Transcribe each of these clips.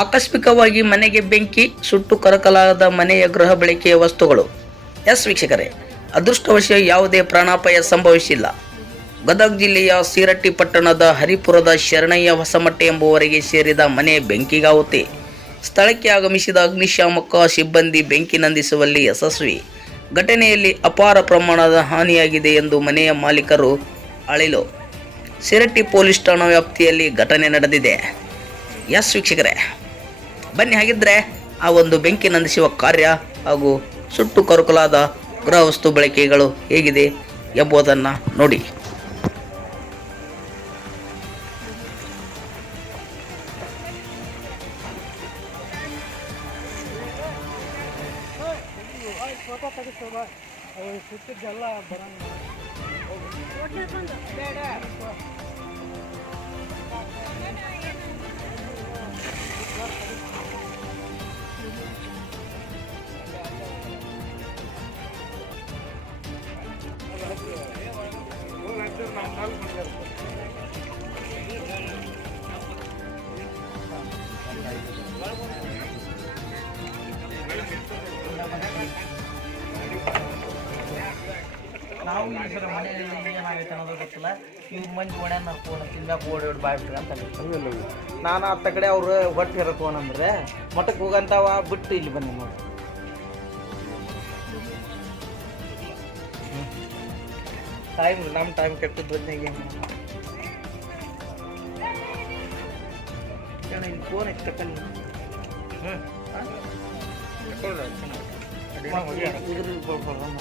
ಆಕಸ್ಮಿಕವಾಗಿ ಮನೆಗೆ ಬೆಂಕಿ, ಸುಟ್ಟು ಕರಕಲಾದ ಮನೆಯ ಗೃಹ ಬಳಕೆಯ ವಸ್ತುಗಳು. ಎಸ್ ವೀಕ್ಷಕರೇ, ಅದೃಷ್ಟವಶ ಯಾವುದೇ ಪ್ರಾಣಾಪಾಯ ಸಂಭವಿಸಿಲ್ಲ. ಗದಗ ಜಿಲ್ಲೆಯ ಸಿರಟ್ಟಿ ಪಟ್ಟಣದ ಹರಿಪುರದ ಶರಣಯ್ಯ ಹೊಸಮಟ್ಟೆ ಎಂಬುವರಿಗೆ ಸೇರಿದ ಮನೆ ಬೆಂಕಿಗಾಹುತಿ. ಸ್ಥಳಕ್ಕೆ ಆಗಮಿಸಿದ ಅಗ್ನಿಶಾಮಕ ಸಿಬ್ಬಂದಿ ಬೆಂಕಿ ನಂದಿಸುವಲ್ಲಿ ಯಶಸ್ವಿ. ಘಟನೆಯಲ್ಲಿ ಅಪಾರ ಪ್ರಮಾಣದ ಹಾನಿಯಾಗಿದೆ ಎಂದು ಮನೆಯ ಮಾಲೀಕರು ಅಳಿಲು. ಸಿರಟ್ಟಿ ಪೊಲೀಸ್ ಠಾಣಾ ವ್ಯಾಪ್ತಿಯಲ್ಲಿ ಘಟನೆ ನಡೆದಿದೆ. ಎಸ್ ವೀಕ್ಷಕರೇ, ಬನ್ನಿ ಹಾಗಿದ್ರೆ ಆ ಒಂದು ಬೆಂಕಿ ನಂದಿಸುವ ಕಾರ್ಯ ಹಾಗೂ ಸುಟ್ಟು ಕರಕಲಾದ ಗೃಹ ವಸ್ತು ಬಳಕೆಗಳು ಹೇಗಿದೆ ಎಂಬುದನ್ನು ನೋಡಿ. ನಾವು ಸರ್ ಮನೆಯಲ್ಲಿ ಏನಾಗೈತೆ ಅನ್ನೋದು ಗೊತ್ತಿಲ್ಲ. ಇವ್ರ ಮಂದಿ ಓಣ್ಯಾನ ಫೋನ್ ತಿನ್ಬೇಕು ಓಡಿ ಬಾಯ್ಬಿಟ್ರಿ ಅಂತ ನಾನು ಅತ್ತ ಕಡೆ ಅವ್ರು ಹೊಟ್ಟೆ ಇರೋ ಫೋನ್ ಅಂದ್ರೆ ಮಠಕ್ಕೆ ಹೋಗಂತವ ಬಿಟ್ಟು ಇಲ್ಲಿ ಬನ್ನಿ ನೋಡಿ. ಟೈಮ್ ನಮ್ಮ ಟೈಮ್ ಕೆಟ್ಟದ್ದು ಬಂದಾಗ ಏನು ಇಲ್ಲಿ ಫೋನ್ ಐತೆ ತಕೊಂಡು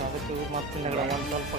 ಅದಕ್ಕೆ ಮತ್ತೆ ಒಂದು ಸ್ವಲ್ಪ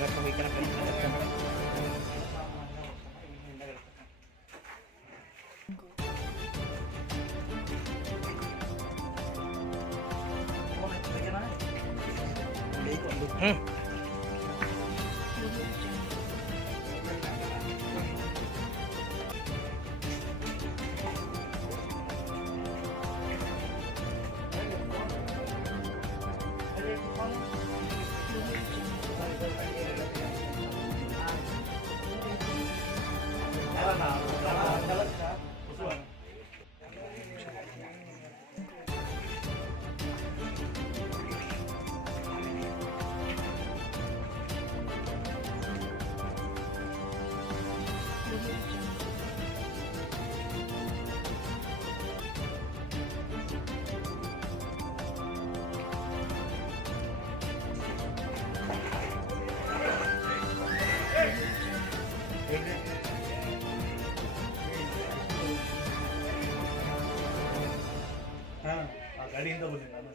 ಗಾಡಿಯಿಂದ ಬಂದೆ ನಾನು.